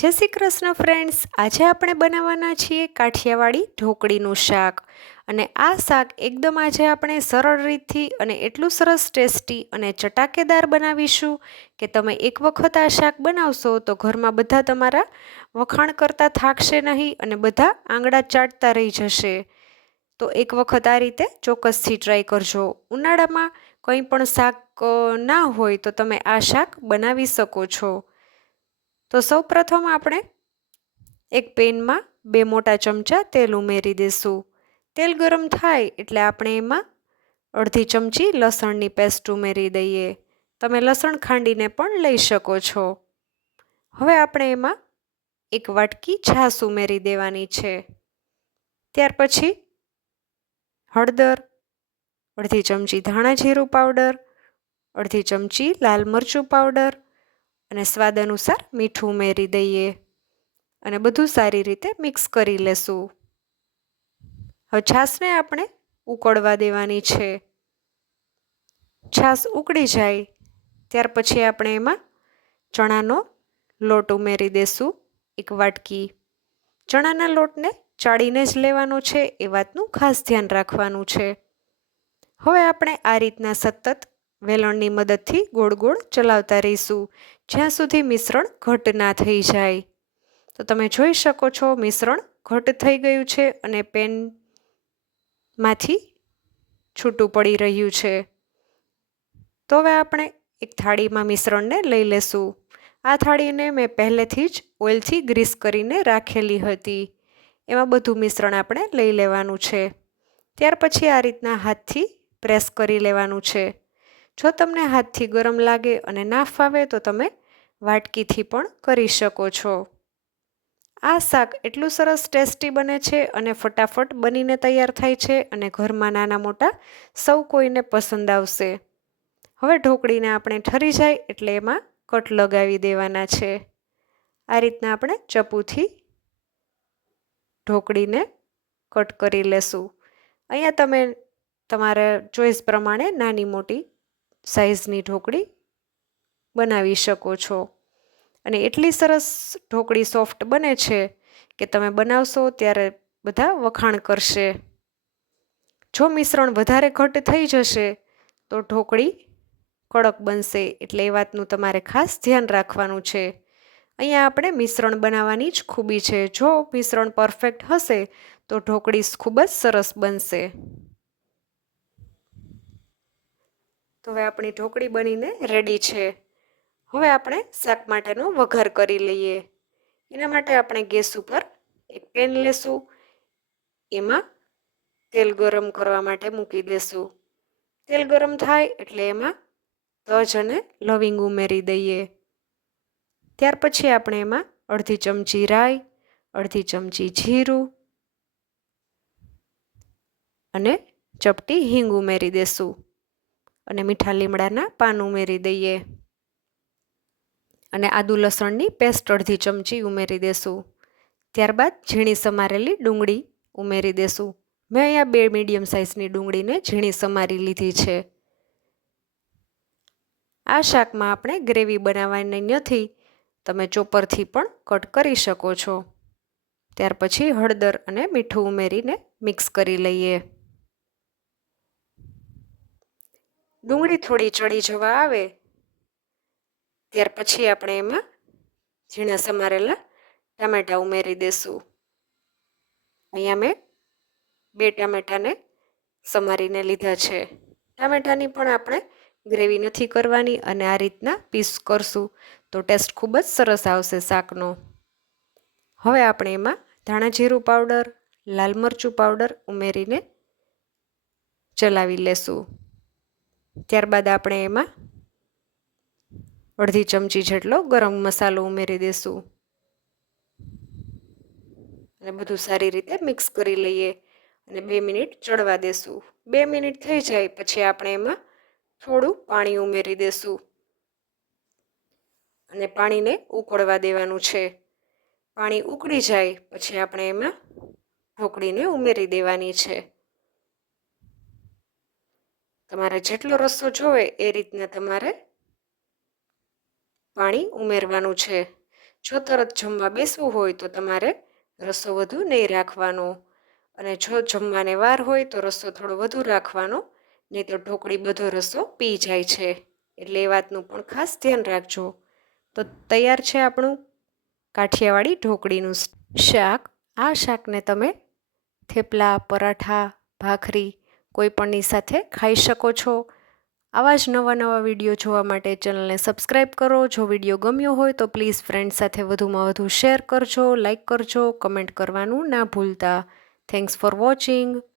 જય શ્રી કૃષ્ણ ફ્રેન્ડ્સ, આજે આપણે બનાવવાના છીએ કાઠિયાવાડી ઢોકળીનું શાક. અને આ શાક એકદમ આજે આપણે સરળ રીતથી અને એટલું સરસ ટેસ્ટી અને ચટાકેદાર બનાવીશું કે તમે એક વખત આ શાક બનાવશો તો ઘરમાં બધા તમારા વખાણ કરતા થાકશે નહીં અને બધા આંગળા ચાટતા રહી જશે. તો એક વખત આ રીતે ચોક્કસથી ટ્રાય કરજો. ઉનાળામાં કંઈ પણ શાક ના હોય તો તમે આ શાક બનાવી શકો છો. તો સૌપ્રથમ આપણે એક પેનમાં 2 મોટા ચમચા તેલ ઉમેરી દઈશું. તેલ ગરમ થાય એટલે આપણે એમાં અડધી ચમચી લસણની પેસ્ટ ઉમેરી દઈએ. તમે લસણ ખાંડીને પણ લઈ શકો છો. હવે આપણે એમાં 1 વાટકી છાશ ઉમેરી દેવાની છે. ત્યાર પછી હળદર, અડધી ચમચી ધાણા જીરું પાવડર, અડધી ચમચી લાલ મરચું પાવડર અને સ્વાદ અનુસાર મીઠું ઉમેરી દઈએ અને બધું સારી રીતે મિક્સ કરી લેશું. હવે છાશને આપણે ઉકળવા દેવાની છે. છાશ ઉકળી જાય ત્યાર પછી આપણે એમાં ચણાનો લોટ ઉમેરી દેશું 1 વાટકી. ચણાના લોટને ચાળીને જ લેવાનો છે, એ વાતનું ખાસ ધ્યાન રાખવાનું છે. હવે આપણે આ રીતના સતત વેલણની મદદથી ગોળ ગોળ ચલાવતા રહીશું જ્યાં સુધી મિશ્રણ ઘટ ના થઈ જાય. તો તમે જોઈ શકો છો મિશ્રણ ઘટ થઈ ગયું છે અને પેનમાંથી છૂટું પડી રહ્યું છે. તો હવે આપણે એક થાળીમાં મિશ્રણને લઈ લેશું. આ થાળીને મેં પહેલેથી જ ઓઇલથી ગ્રીસ કરીને રાખેલી હતી. એમાં બધું મિશ્રણ આપણે લઈ લેવાનું છે. ત્યાર પછી આ રીતના હાથથી પ્રેસ કરી લેવાનું છે. જો તમને હાથથી ગરમ લાગે અને ના ફાવે તો તમે વાટકીથી પણ કરી શકો છો. આ શાક એટલું સરસ ટેસ્ટી બને છે અને ફટાફટ બનીને તૈયાર થાય છે અને ઘરમાં નાના મોટા સૌ કોઈને પસંદ આવશે. હવે ઢોકળીને આપણે ઠરી જાય એટલે એમાં કટ લગાવી દેવાના છે. આ રીતના આપણે ચપ્પુથી ઢોકળીને કટ કરી લેશું. અહીંયા તમે તમારા ચોઈસ પ્રમાણે નાની મોટી સાઈઝની ઢોકળી બનાવી શકો છો. અને એટલી સરસ ઢોકળી સોફ્ટ બને છે કે તમે બનાવશો ત્યારે બધા વખાણ કરશે. જો મિશ્રણ વધારે ઘટ થઈ જશે તો ઢોકળી કડક બનશે, એટલે એ વાતનું તમારે ખાસ ધ્યાન રાખવાનું છે. અહીંયા આપણે મિશ્રણ બનાવવાની જ ખૂબી છે. જો મિશ્રણ પરફેક્ટ હશે તો ઢોકળી ખૂબ જ સરસ બનશે. તો હવે આપણી ઢોકળી બનીને રેડી છે. હવે આપણે શાક માટેનો વઘાર કરી લઈએ. એના માટે આપણે ગેસ ઉપર એક પેન લેશું. એમાં તેલ ગરમ કરવા માટે મૂકી દેશું. તેલ ગરમ થાય એટલે એમાં તજ અને લવિંગ ઉમેરી દઈએ. ત્યાર પછી આપણે એમાં અડધી ચમચી રાઈ, અડધી ચમચી જીરું અને ચપટી હિંગ ઉમેરી દેશું અને મીઠા લીમડાના પાન ઉમેરી દઈએ અને આદુ લસણની પેસ્ટ અડધી ચમચી ઉમેરી દેશું. ત્યારબાદ ઝીણી સમારેલી ડુંગળી ઉમેરી દેશું. મેં અહીંયા 2 મીડિયમ સાઇઝની ડુંગળીને ઝીણી સમારી લીધી છે. આ શાકમાં આપણે ગ્રેવી બનાવવાની નથી, તમે ચોપરથી પણ કટ કરી શકો છો. ત્યાર પછી હળદર અને મીઠું ઉમેરીને મિક્સ કરી લઈએ. ડુંગળી થોડી ચડી જવા આવે ત્યાર પછી આપણે એમાં ઝીણા સમારેલા ટામેટાં ઉમેરી દેશું. અહીંયા મેં 2 ટામેટાને સમારીને લીધા છે. ટામેટાની પણ આપણે ગ્રેવી નથી કરવાની અને આ રીતના પીસ કરશું તો ટેસ્ટ ખૂબ જ સરસ આવશે શાકનો. હવે આપણે એમાં ધાણા જીરું પાવડર, લાલ મરચું પાવડર ઉમેરીને ચલાવી લેશું. ત્યારબાદ આપણે એમાં અડધી ચમચી જેટલો ગરમ મસાલો ઉમેરી દેશું અને બધું સારી રીતે મિક્સ કરી લઈએ અને 2 મિનિટ ચડવા દેશું. 2 મિનિટ થઈ જાય પછી આપણે એમાં થોડું પાણી ઉમેરી દેશું અને પાણીને ઉકળવા દેવાનું છે. પાણી ઉકળી જાય પછી આપણે એમાં ઢોકળીને ઉમેરી દેવાની છે. તમારે જેટલો રસો જોવે એ રીતના તમારે પાણી ઉમેરવાનું છે. જો તરત જમવા બેસવું હોય તો તમારે રસો વધુ નહીં રાખવાનો, અને જો જમવાને વાર હોય તો રસો થોડો વધુ રાખવાનો, નહીં તો ઢોકળી બધો રસો પી જાય છે. એટલે એ વાતનું પણ ખાસ ધ્યાન રાખજો. તો તૈયાર છે આપણું કાઠિયાવાડી ઢોકળીનું શાક. આ શાકને તમે થેપલા, પરાઠા, ભાખરી કોઈ પણની સાથે ખાઈ શકો છો. આવા જ નવા વિડીયો જોવા માટે ચેનલને સબસ્ક્રાઈબ કરો. જો વિડીયો ગમ્યો હોય તો પ્લીઝ ફ્રેન્ડ સાથે વધુમાં વધુ શેર કરજો, લાઈક કરજો, કમેન્ટ કરવાનું ના ભૂલતા. Thanks for watching.